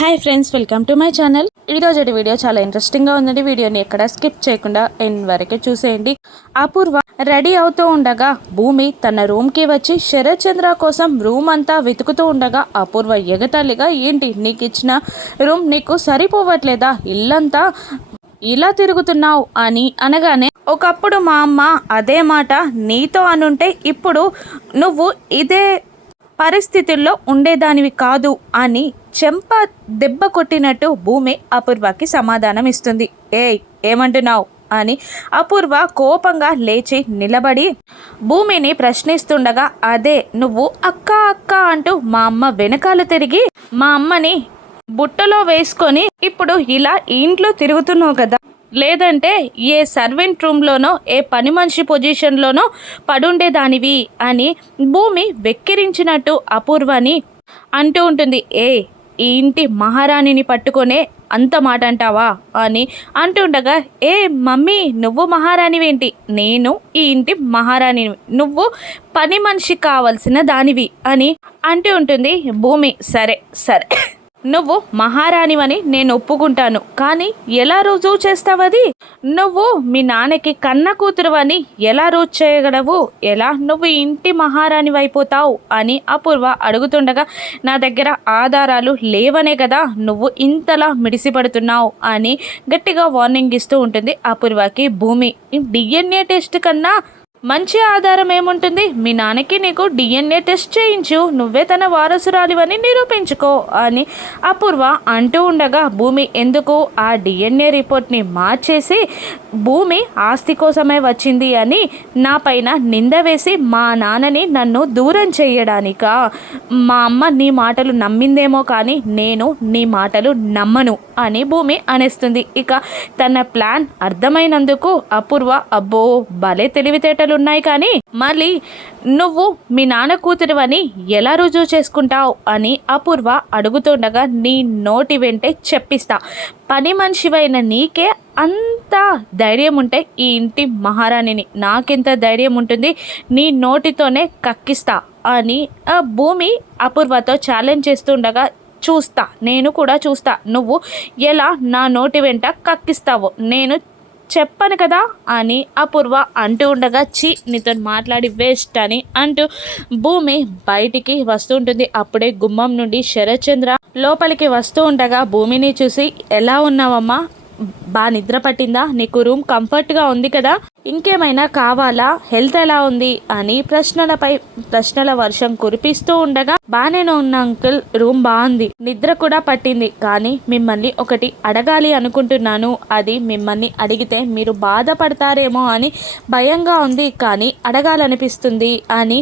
Hi friends, welcome to my channel. ఈరోజు video చాలా ఇంట్రెస్టింగ్గా ఉందండి. వీడియోని ఎక్కడ స్కిప్ చేయకుండా ఎండ్ వరకు చూసేయండి. అపూర్వ రెడీ అవుతూ ఉండగా భూమి తన రూమ్కి వచ్చి శరత్ చంద్ర కోసం రూమ్ అంతా వెతుకుతూ ఉండగా అపూర్వ ఎగతాళిగా, ఏంటి నీకు ఇచ్చిన రూమ్ నీకు సరిపోవట్లేదా, ఇల్లంతా ఇలా తిరుగుతున్నావు అని అనగానే, ఒకప్పుడు మా అమ్మ అదే మాట నీతో అనుంటే ఇప్పుడు నువ్వు ఇదే పరిస్థితుల్లో ఉండేదానివి కాదు అని చెంప దెబ్బ కొట్టినట్టు భూమి అపూర్వకి సమాధానం ఇస్తుంది. ఏమంటున్నావు అని అపూర్వ కోపంగా లేచి నిలబడి భూమిని ప్రశ్నిస్తుండగా, అదే నువ్వు అక్క అక్క అంటూ మా అమ్మ వెనకాల తిరిగి మా అమ్మని బుట్టలో వేసుకొని ఇప్పుడు ఇలా ఇంట్లో తిరుగుతున్నావు కదా, లేదంటే ఏ సర్వెంట్ రూమ్లోనో ఏ పని మనిషి పొజిషన్లోనో పడుండేదానివి అని భూమి వెక్కిరించినట్టు అపూర్వని అంటూ ఉంటుంది. ఈ ఇంటి మహారాణిని పట్టుకొనే అంత మాట అంటావా అని అంటుండగా, మమ్మీ నువ్వు మహారాణివేంటి, నేను ఈ ఇంటి మహారాణివి, నువ్వు పని మనిషి కావాల్సిన దానివి అని అంటూ ఉంటుంది భూమి. సరే సరే, నువ్వు మహారాణివని నేను ఒప్పుకుంటాను, కానీ ఎలా రుజువు చేస్తావది? నువ్వు మీ నాన్నకి కన్న కూతురువని ఎలా రుజువు చేయగలవు? ఎలా నువ్వు ఇంటి మహారాణి అయిపోతావు అని అపూర్వ అడుగుతుండగా, నా దగ్గర ఆధారాలు లేవనే కదా నువ్వు ఇంతలా మిడిసిపడుతున్నావు అని గట్టిగా వార్నింగ్ ఇస్తూ ఉంటుంది అపూర్వకి భూమి. DNA టెస్ట్ కన్నా మంచి ఆధారం ఏముంటుంది? మీ నాన్నకి నీకు DNA టెస్ట్ చేయించు, నువ్వే తన వారసురాలివని నిరూపించుకో అని అపూర్వ అంటూ ఉండగా, భూమి ఎందుకు ఆ DNA రిపోర్ట్ని మార్చేసి భూమి ఆస్తి కోసమే వచ్చింది అని నా పైన నింద వేసి మా నాన్నని నన్ను దూరం చేయడానికా? మా అమ్మ నీ మాటలు నమ్మిందేమో కానీ నేను నీ మాటలు నమ్మను అని భూమి అనేస్తుంది. ఇక తన ప్లాన్ అర్థమైనందుకు అపూర్వ, అబ్బో భలే తెలివితేటలు ఉన్నాయి, కానీ మళ్ళీ నువ్వు మీ నాన్న కూతురువని ఎలా రుజువు చేసుకుంటావు అని అపూర్వ అడుగుతుండగా, నీ నోటి వెంటే చెప్పిస్తా, పని మనిషివైన నీకే అంత ధైర్యం ఉంటే ఈ ఇంటి మహారాణిని నాకెంత ధైర్యం ఉంటుంది, నీ నోటితోనే కక్కిస్తా అని భూమి అపూర్వతో ఛాలెంజ్ చేస్తుండగా, చూస్తా, నేను కూడా చూస్తా నువ్వు ఎలా నా నోటి వెంట కక్కిస్తావో, నేను చెప్పను కదా అని అపూర్వ అంటూ ఉండగా, నీతో మాట్లాడి వేస్ట్ అని అంటూ భూమి బయటికి వస్తూ ఉంటుంది. అప్పుడే గుమ్మం నుండి శరత్ చంద్ర లోపలికి వస్తూ ఉండగా భూమిని చూసి, ఎలా ఉన్నావమ్మా, బాగా నిద్ర పట్టిందా, నీకు రూమ్ కంఫర్ట్గా ఉంది కదా, ఇంకేమైనా కావాలా, హెల్త్ ఎలా ఉంది అని ప్రశ్నలపై ప్రశ్నల వర్షం కురిపిస్తూ ఉండగా, బాగానే ఉన్నా అంకుల్, రూమ్ బాగుంది, నిద్ర కూడా పట్టింది, కానీ మిమ్మల్ని ఒకటి అడగాలి అనుకుంటున్నాను, అది మిమ్మల్ని అడిగితే మీరు బాధపడతారేమో అని భయంగా ఉంది, కానీ అడగాలనిపిస్తుంది అని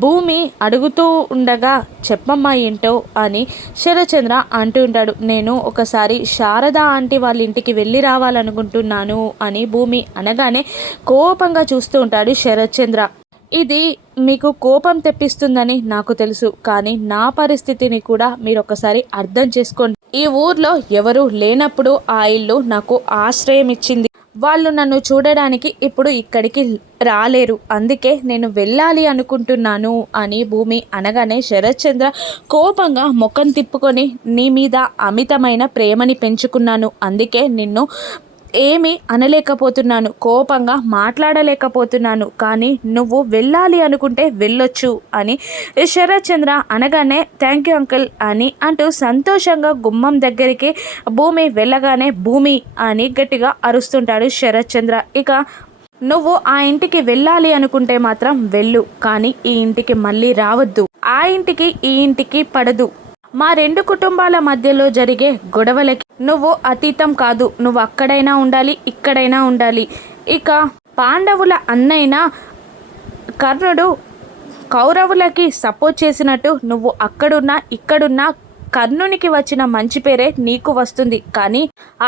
భూమి అడుగుతూ ఉండగా, చెప్పమ్మా ఏంటో అని శరత్చంద్ర అంటూ ఉంటాడు. నేను ఒకసారి శారద ఆంటీ వాళ్ళ ఇంటికి వెళ్ళి రావాలనుకుంటున్నాను అని భూమి అనగానే కోపంగా చూస్తూ ఉంటాడు శరత్చంద్ర. ఇది మీకు కోపం తెప్పిస్తుందని నాకు తెలుసు, కానీ నా పరిస్థితిని కూడా మీరు ఒకసారి అర్థం చేసుకోండి. ఈ ఊర్లో ఎవరు లేనప్పుడు ఆ ఇల్లు నాకు ఆశ్రయం ఇచ్చింది, వాళ్ళు నన్ను చూడడానికి ఇప్పుడు ఇక్కడికి రాలేరు, అందుకే నేను వెళ్ళాలి అనుకుంటున్నాను అని భూమి అనగానే శరత్చంద్ర కోపంగా ముఖం తిప్పుకొని, నీ మీద అమితమైన ప్రేమని పెంచుకున్నాను, అందుకే నిన్ను ఏమీ అనలేకపోతున్నాను, కోపంగా మాట్లాడలేకపోతున్నాను, కానీ నువ్వు వెళ్ళాలి అనుకుంటే వెళ్ళొచ్చు అని శరత్చంద్ర అనగానే, థ్యాంక్ యూ అంకుల్ అని అంటూ సంతోషంగా గుమ్మం దగ్గరికి భూమి వెళ్ళగానే, భూమి అని గట్టిగా అరుస్తుంటాడు శరత్చంద్ర. ఇక నువ్వు ఆ ఇంటికి వెళ్ళాలి అనుకుంటే మాత్రం వెళ్ళు, కానీ ఈ ఇంటికి మళ్ళీ రావద్దు, ఆ ఇంటికి ఈ ఇంటికి పడదు, మా రెండు కుటుంబాల మధ్యలో జరిగే గొడవలకి నువ్వు అతీతం కాదు, నువ్వు అక్కడైనా ఉండాలి, ఇక్కడైనా ఉండాలి. ఇక పాండవుల అన్నైనా కర్ణుడు కౌరవులకి సపోర్ట్ చేసినట్టు నువ్వు అక్కడున్నా ఇక్కడున్నా కర్ణునికి వచ్చిన మంచి పేరే నీకు వస్తుంది, కానీ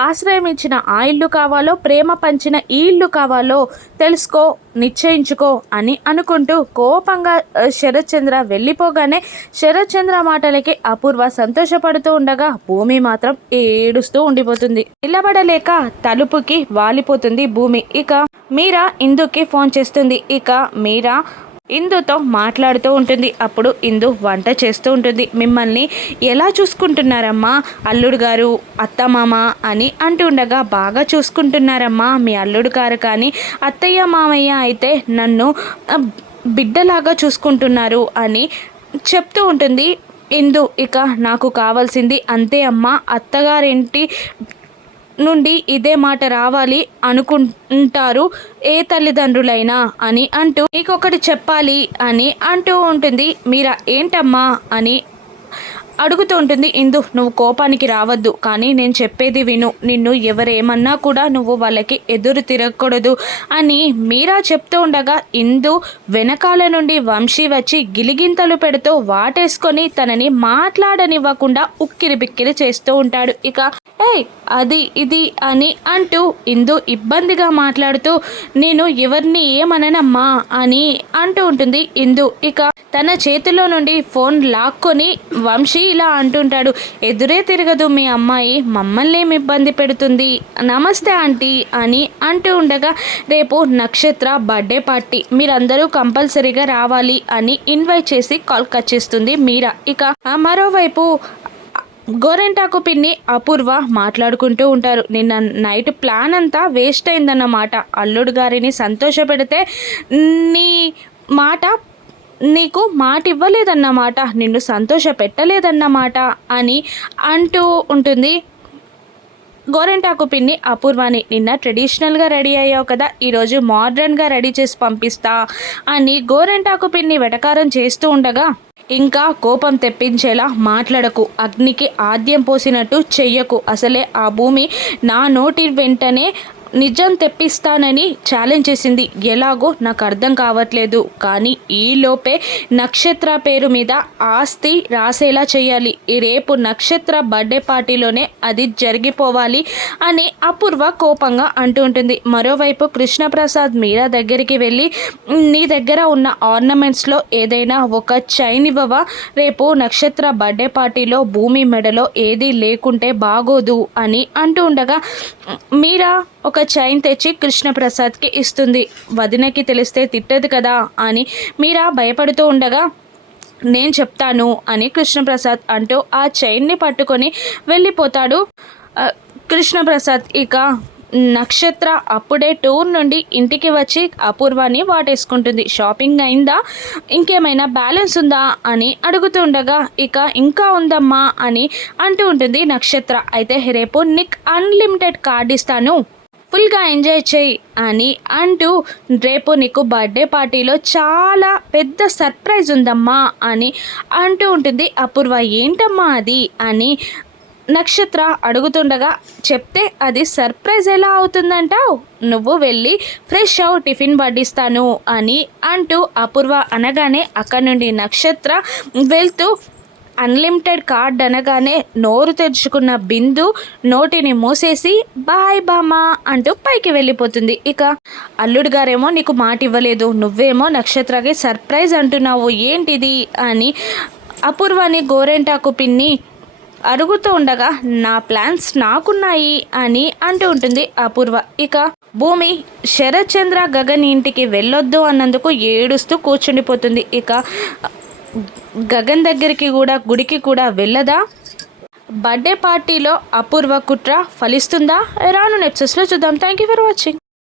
ఆశ్రయం ఇచ్చిన ఆ ఇల్లు కావాలో, ప్రేమ పంచిన ఈ ఇల్లు కావాలో తెలుసుకో, నిశ్చయించుకో అని అనుకుంటూ కోపంగా శరత్చంద్ర వెళ్ళిపోగానే శరత్చంద్ర మాటలకి అపూర్వ సంతోషపడుతూ ఉండగా భూమి మాత్రం ఏడుస్తూ ఉండిపోతుంది. నిలబడలేక తలుపుకి వాలిపోతుంది భూమి. ఇక మీరా ఇందుకి ఫోన్ చేస్తుంది. ఇక మీరా ఇందుతో మాట్లాడుతూ ఉంటుంది. అప్పుడు ఇందు వంట చేస్తూ ఉంటుంది. మిమ్మల్ని ఎలా చూసుకుంటున్నారమ్మా అల్లుడు గారు, అత్తమామ అని అంటూ ఉండగా, బాగా చూసుకుంటున్నారమ్మా మీ అల్లుడు గారు, కానీ అత్తయ్య మామయ్య అయితే నన్ను బిడ్డలాగా చూసుకుంటున్నారు అని చెప్తూ ఉంటుంది ఇందు. ఇక నాకు కావాల్సింది అంతే అమ్మ, అత్తగారింటి నుండి ఇదే మాట రావాలి అనుకుంటారు ఏ తల్లిదండ్రులైనా అని అంటూ, నీకొకటి చెప్పాలి అని అంటూ ఉంటుంది మీరా. ఏంటమ్మా అని అడుగుతూ ఉంటుంది ఇందు. నువ్వు కోపానికి రావద్దు, కానీ నేను చెప్పేది విను. నిన్ను ఎవరేమన్నా కూడా నువ్వు వాళ్ళకి ఎదురు తిరగకూడదు అని మీరా చెప్తూ ఉండగా, ఇందు వెనకాల నుండి వంశీ వచ్చి గిలిగింతలు పెడుతూ వాటేసుకొని తనని మాట్లాడనివ్వకుండా ఉక్కిరి బిక్కిరి చేస్తూ ఉంటాడు. ఇక అది ఇది అని అంటూ ఇందు ఇబ్బందిగా మాట్లాడుతూ, నేను ఎవరిని ఏమననమ్మా అని అంటూ ఉంటుంది ఇందు. ఇక తన చేతిలో నుండి ఫోన్ లాక్కొని వంశీ ఇలా అంటుంటాడు, ఎదురే తిరగదు మీ అమ్మాయి, మమ్మల్ని ఏమి ఇబ్బంది పెడుతుంది, నమస్తే ఆంటీ అని అంటూ ఉండగా, రేపు నక్షత్ర బర్త్డే పార్టీ, మీరందరూ కంపల్సరీగా రావాలి అని ఇన్వైట్ చేసి కాల్ కట్ చేస్తుంది మీరా. ఇక మరోవైపు గోరెంటాకు పిన్ని అపూర్వ మాట్లాడుకుంటూ ఉంటారు. నిన్న నైట్ ప్లాన్ అంతా వేస్ట్ అయిందన్నమాట. అల్లుడు గారిని సంతోషపెడితే నీ మాట, నీకు మాట ఇవ్వలేదన్నమాట, నిన్ను సంతోష పెట్టలేదన్నమాట అని అంటూ ఉంటుంది గోరెంటాకు పిన్ని అపూర్వాని. నిన్న ట్రెడిషనల్గా రెడీ అయ్యావు కదా, ఈరోజు మోడ్రన్గా రెడీ చేసి పంపిస్తా అని గోరెంటాకు పిన్ని వెటకారం చేస్తూ ఉండగా, ఇంకా కోపం తెప్పించేలా మాట్లాడకు, అగ్నికి ఆద్యం పోసినట్టు చెయ్యకు, అసలే ఆ భూమి నా నోటి వెంటనే నిజం తెప్పిస్తానని ఛాలెంజ్ చేసింది. ఎలాగో నాకు అర్థం కావట్లేదు, కానీ ఈలోపే నక్షత్ర పేరు మీద ఆస్తి రాసేలా చేయాలి. రేపు నక్షత్ర బర్త్డే పార్టీలోనే అది జరిగిపోవాలి అని అపూర్వ కోపంగా అంటూ ఉంటుంది. మరోవైపు కృష్ణప్రసాద్ మీరా దగ్గరికి వెళ్ళి, నీ దగ్గర ఉన్న ఆర్నమెంట్స్లో ఏదైనా ఒక చైన్ ఇవ్వవా, రేపు నక్షత్ర బర్త్డే పార్టీలో భూమి మెడలో ఏదీ లేకుంటే బాగోదు అని అంటూ ఉండగా, మీరా ఒక చైన్ తెచ్చి కృష్ణప్రసాద్కి ఇస్తుంది. వదినకి తెలిస్తే తిట్టదు కదా అని మీరా భయపడుతూ ఉండగా, నేను చెప్తాను అని కృష్ణప్రసాద్ అంటూ ఆ చైన్ని పట్టుకొని వెళ్ళిపోతాడు కృష్ణప్రసాద్. ఇక నక్షత్ర అప్పుడే టూర్ నుండి ఇంటికి వచ్చి అపూర్వాన్ని వాటేసుకుంటుంది. షాపింగ్ అయిందా, ఇంకేమైనా బ్యాలెన్స్ ఉందా అని అడుగుతుండగా, ఇక ఇంకా ఉందమ్మా అని అంటూ ఉంటుంది నక్షత్ర. అయితే రేపు నీకు అన్లిమిటెడ్ కార్డ్ ఇస్తాను, ఫుల్గా ఎంజాయ్ చేయి అని అంటూ, రేపు నీకు బర్త్డే పార్టీలో చాలా పెద్ద సర్ప్రైజ్ ఉందమ్మా అని అంటూ ఉంటుంది అపూర్వ. ఏంటమ్మా అది అని నక్షత్ర అడుగుతుండగా, చెప్తే అది సర్ప్రైజ్ ఎలా అవుతుందంటావు, నువ్వు వెళ్ళి ఫ్రెష్ అవు, టిఫిన్ వడ్డిస్తాను అని అంటూ అపూర్వ అనగానే అక్కడి నుండి నక్షత్ర వెళ్తూ అన్లిమిటెడ్ కార్డ్ అనగానే నోరు తెరుచుకున్న బిందు నోటిని మూసేసి బాయ్ బామా అంటూ పైకి వెళ్ళిపోతుంది. ఇక అల్లుడు గారేమో నీకు మాట ఇవ్వలేదు, నువ్వేమో నక్షత్రకి సర్ప్రైజ్ అంటున్నావు, ఏంటిది అని అపూర్వని గోరెంటాకు పిన్ని అడుగుతూ ఉండగా, నా ప్లాన్స్ నాకున్నాయి అని అంటూ ఉంటుంది అపూర్వ. ఇక భూమి శరత్ చంద్ర గగన్ ఇంటికి వెళ్ళొద్దు అన్నందుకు ఏడుస్తూ కూర్చుండిపోతుంది. ఇక గగన్ దగ్గరికి కూడా, గుడికి కూడా వెళ్ళదా? బర్త్డే పార్టీలో అపూర్వ కుట్ర ఫలిస్తుందా? రాను ఎపిసోడ్స్లో చూద్దాం. Thank you for watching.